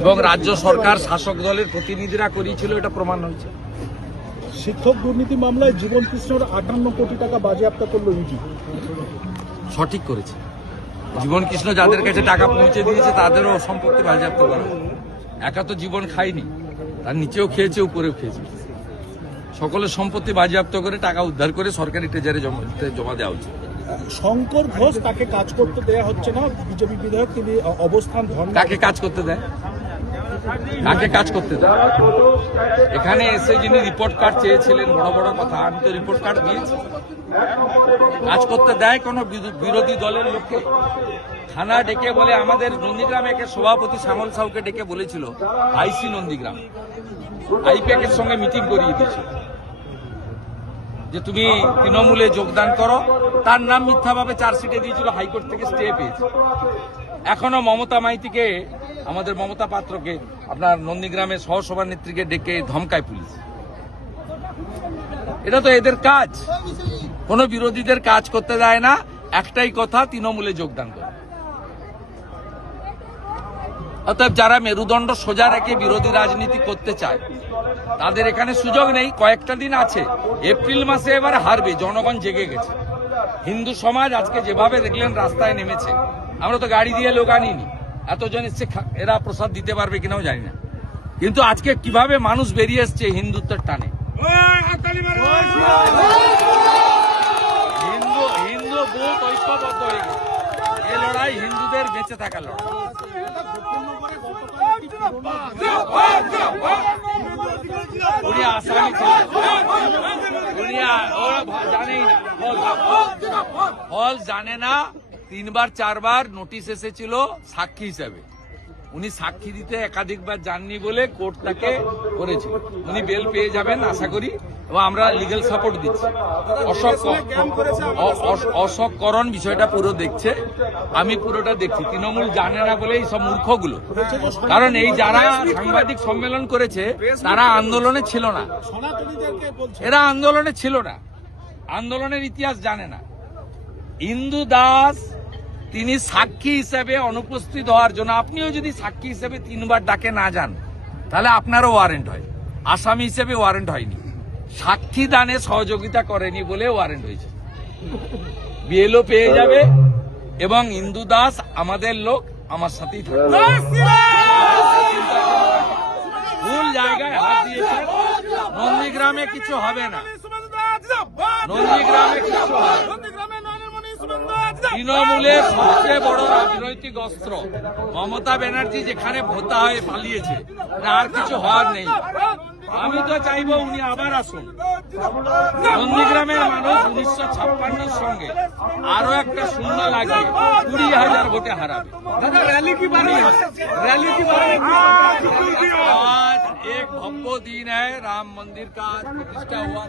এবং রাজ্য সরকার শাসক দলের প্রতিনিধিরা করিয়েছিল, এটা প্রমাণ হয়েছে। শিক্ষক দুর্নীতি মামলায় জীবন কৃষ্ণর 58 কোটি টাকা বাজেয়াপ্ত করলো ইডি। সঠিক করেছে। জীবন কৃষ্ণ যাদের কাছে টাকা পৌঁছে দিয়েছে তাদেরও সম্পত্তি বাজেয়াপ্ত করা। একা তো জীবন খায়নি, তার নিচেও খেয়েছে, উপরেও খেয়েছে। সকলের সম্পত্তি বাজেয়াপ্ত করে টাকা উদ্ধার করে সরকারি ট্রেজারে জমা দেওয়া উচিত। শঙ্কর ঘোষ তাকে কাজ করতে দেয়া হচ্ছে না, বিজেপি বিধায়ক তিনি অবস্থান ধর্ম। কাকে কাজ করতে দেয়? কাকে কাজ করতে দেয়? এখানে এসে যিনি রিপোর্ট কার্ড চেয়েছিলেন, বড় বড় কথা, আমি তো রিপোর্ট কার্ড দিয়েছি। কাজ করতে দেয় কোন বিরোধী দলের লোককে? থানা ডেকে বলে, আমাদের নন্দীগ্রামে একে সভাপতি শ্যামল সাউকে ডেকে বলেছিল আইসি নন্দীগ্রাম আইপ্যাকের সঙ্গে মিটিং করিয়ে দিয়েছিল যে তুমি তৃণমূলে যোগদান করো। তার নাম মিথ্যাভাবে চার্জশিটে দিয়েছিল, হাইকোর্ট থেকে স্টে পেয়েছে। এখনো মমতা মাইতিকে, আমাদের মমতা পাত্রকে, আপনার নন্দীগ্রামের সহসভানেত্রীকে ডেকে ধমকায় পুলিশ। এটা তো এদের কাজ। কোন বিরোধীদের কাজ করতে দেয় না, একটাই কথা, তৃণমূলে যোগদান করে। অতএব যারা মেরুদণ্ড সোজা রেখে বিরোধী রাজনীতি করতে চায় তাদের এখানে সুযোগ নেই। কয়েকটা দিন আছে, এপ্রিল মাসে এবার হারবে, জনগণ জেগে গেছে। হিন্দু সমাজ আজকে যেভাবে দেখলেন রাস্তায় নেমেছে, আমরা তো গাড়ি দিয়ে লোক আনিনি, এতজন এসছে, এরা প্রসাদ দিতে পারবে কিনাও জানি না, কিন্তু আজকে কিভাবে মানুষ বেরিয়ে এসছে হিন্দুত্বের টানে। হিন্দু বুথ ঐক্যবদ্ধ হয়ে গেছে। এ লড়াই হিন্দুদের বেঁচে থাকার লড়াই। উনি আসামি ছিলেন, উনি জানেই না, হল জানে না। 3বার 4বার নোটিশ এসেছিল সাক্ষী হিসাবে। উনি সাক্ষী দিতে একাধিকবার যাননি বলে কোর্ট তাকে করেছিল। উনি বেল পেয়ে যাবেন আশা করি, এবং আমরা লিগ্যাল সাপোর্ট দিচ্ছি। অশোককরণ বিষয়টা পুরো দেখছে, আমি পুরোটা দেখছি। তৃণমূল জানে না বলে এই সব মূর্খগুলো, কারণ এই যারা সাংবাদিক সম্মেলন করেছে তারা আন্দোলনে ছিল না, এরা আন্দোলনে ছিল না, আন্দোলনের ইতিহাস জানে না। ইন্দু দাস তিনি সাক্ষী হিসেবে অনুপস্থিত হওয়ার জন্য, আপনিও যদি সাক্ষী হিসেবে 3বার ডাকে না যান তাহলে আপনারও ওয়ারেন্ট হয়। আসামি হিসেবে ওয়ারেন্ট হয়নি, সাক্ষী দানে সহযোগিতা করেনি বলে ওয়ারেন্ট হয়েছে। বিএলও পেয়ে যাবে, এবং ইন্দু দাস আমাদের লোক, আমার সাথেই থাকবে। ভুল জায়গায় হাত দিয়েছে। নন্দীগ্রামে কিছু হবে না, নন্দীগ্রামে কিছু হবে না। তৃণমূলের সবচেয়ে বড় রাজনৈতিক অস্ত্র মমতা ব্যানার্জি যেখানে ভোতা হয়ে পালিয়েছে, আর কিছু হওয়ার নেই। আমি তো চাইবো উনি আবার আসুন। নন্দীগ্রামের মানুষ 1956 সঙ্গে আরো একটা শূন্য লাগবে, 20,000 ভোটে হারাবে। आज एक भव्य दिन है, राम मंदिर का प्रतिष्ठा हुआ।